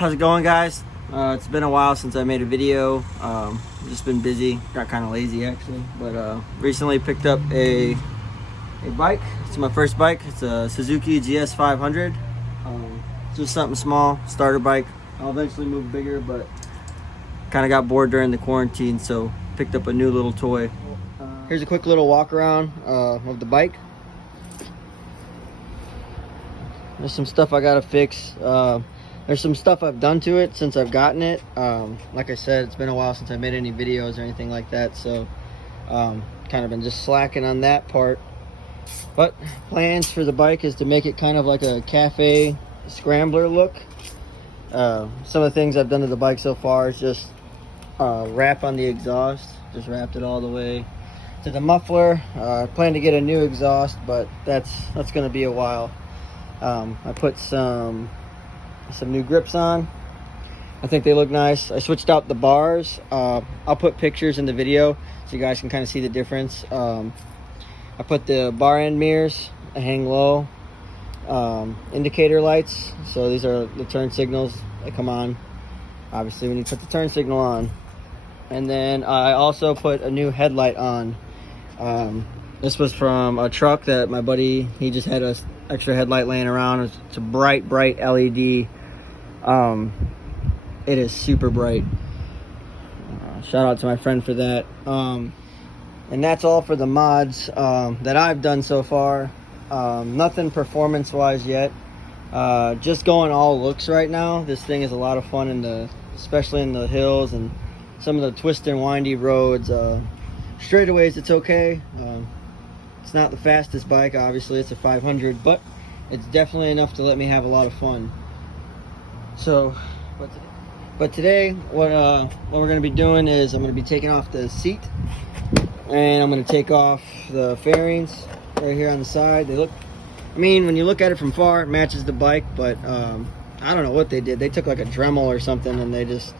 How's it going, guys? It's been a while since I made a video. Just been busy, got kind of lazy actually, but recently picked up a bike. It's my first bike. It's a Suzuki GS500. Just something small, starter bike. I'll eventually move bigger, but kind of got bored during the quarantine, so picked up a new little toy. Here's a quick little walk around of the bike. There's some stuff I gotta fix. There's some stuff I've done to it since I've gotten it. Like I said, it's been a while since I made any videos or anything like that, so kind of been just slacking on that part. But plans for the bike is to make it kind of like a cafe scrambler look. Some of the things I've done to the bike so far is just wrap on the exhaust. Just wrapped it all the way to the muffler. I plan to get a new exhaust, but that's going to be a while. I put some new grips on. I think they look nice. I switched out the bars. I'll put pictures in the video so you guys can kind of see the difference. I put the bar end mirrors, I hang low, indicator lights. So these are the turn signals that come on, obviously, when you put the turn signal on. And then I also put a new headlight on. This was from a truck that my buddy, he just had an extra headlight laying around. It's a bright LED. It is super bright. Shout out to my friend for that. And that's all for the mods that I've done so far. Nothing performance wise yet. Just going all looks right now. This thing is a lot of fun especially in the hills and some of the twist and windy roads. Straightaways, it's okay. It's not the fastest bike, obviously. It's a 500, but it's definitely enough to let me have a lot of fun. So, but today, what we're going to be doing is I'm going to be taking off the seat, and I'm going to take off the fairings right here on the side. They look, I mean, when you look at it from far, it matches the bike, but I don't know what they did. They took like a Dremel or something, and they just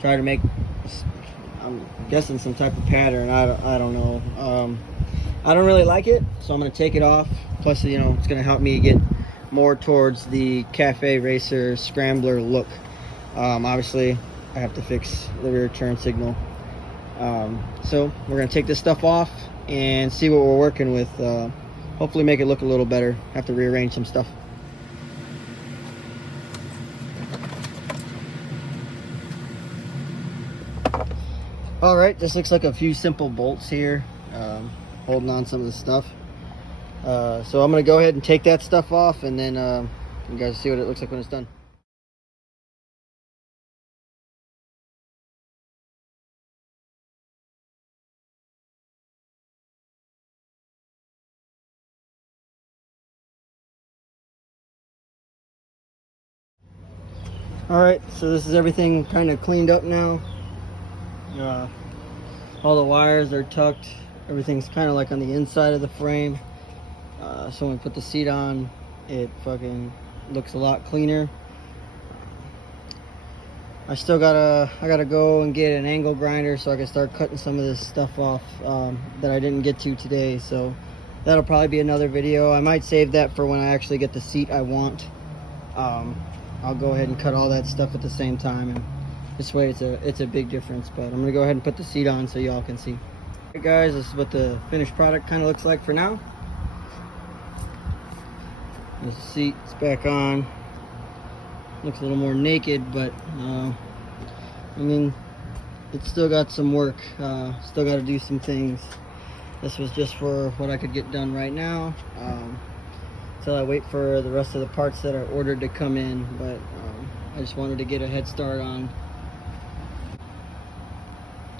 tried to make, I'm guessing, some type of pattern. I don't know. I don't really like it, so I'm going to take it off. Plus, you know, it's going to help me get more towards the cafe racer scrambler look. Obviously, I have to fix the rear turn signal. So we're going to take this stuff off and see what we're working with. Hopefully make it look a little better. Have to rearrange some stuff. All right, this looks like a few simple bolts here, holding on some of the stuff. So I'm gonna go ahead and take that stuff off, and then you guys see what it looks like when it's done. All right, so this is everything kind of cleaned up now. All the wires are tucked. Everything's kind of like on the inside of the frame. So when we put the seat on, it fucking looks a lot cleaner. I gotta go and get an angle grinder so I can start cutting some of this stuff off that I didn't get to today. So that'll probably be another video. I might save that for when I actually get the seat I want. I'll go ahead and cut all that stuff at the same time, and this way it's a big difference. But I'm gonna go ahead and put the seat on so y'all can see. Alright guys, this is what the finished product kind of looks like for now. The seat's back on. Looks a little more naked, but I mean, it's still got some work. Still got to do some things. This was just for what I could get done right now, until I wait for the rest of the parts that are ordered to come in. But I just wanted to get a head start on.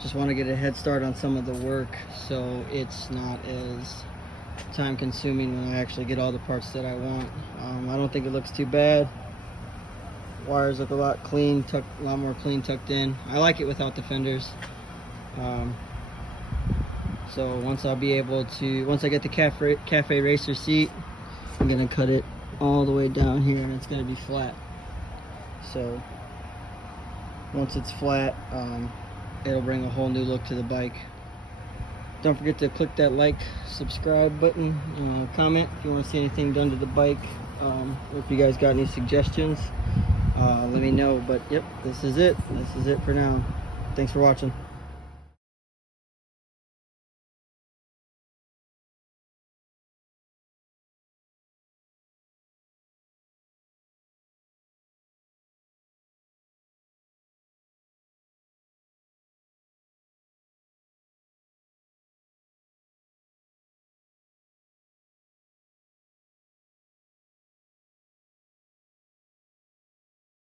Just want to get a head start on some of the work, so it's not as time consuming when I actually get all the parts that I want. I don't think it looks too bad. Wires look a lot more clean tucked in. I like it without the fenders. So once I get the cafe racer seat, I'm gonna cut it all the way down here, and it's gonna be flat. So once it's flat, it'll bring a whole new look to the bike. Don't forget to click that like, subscribe button, comment if you want to see anything done to the bike, or if you guys got any suggestions. let me know. But yep, this is it for now. Thanks for watching.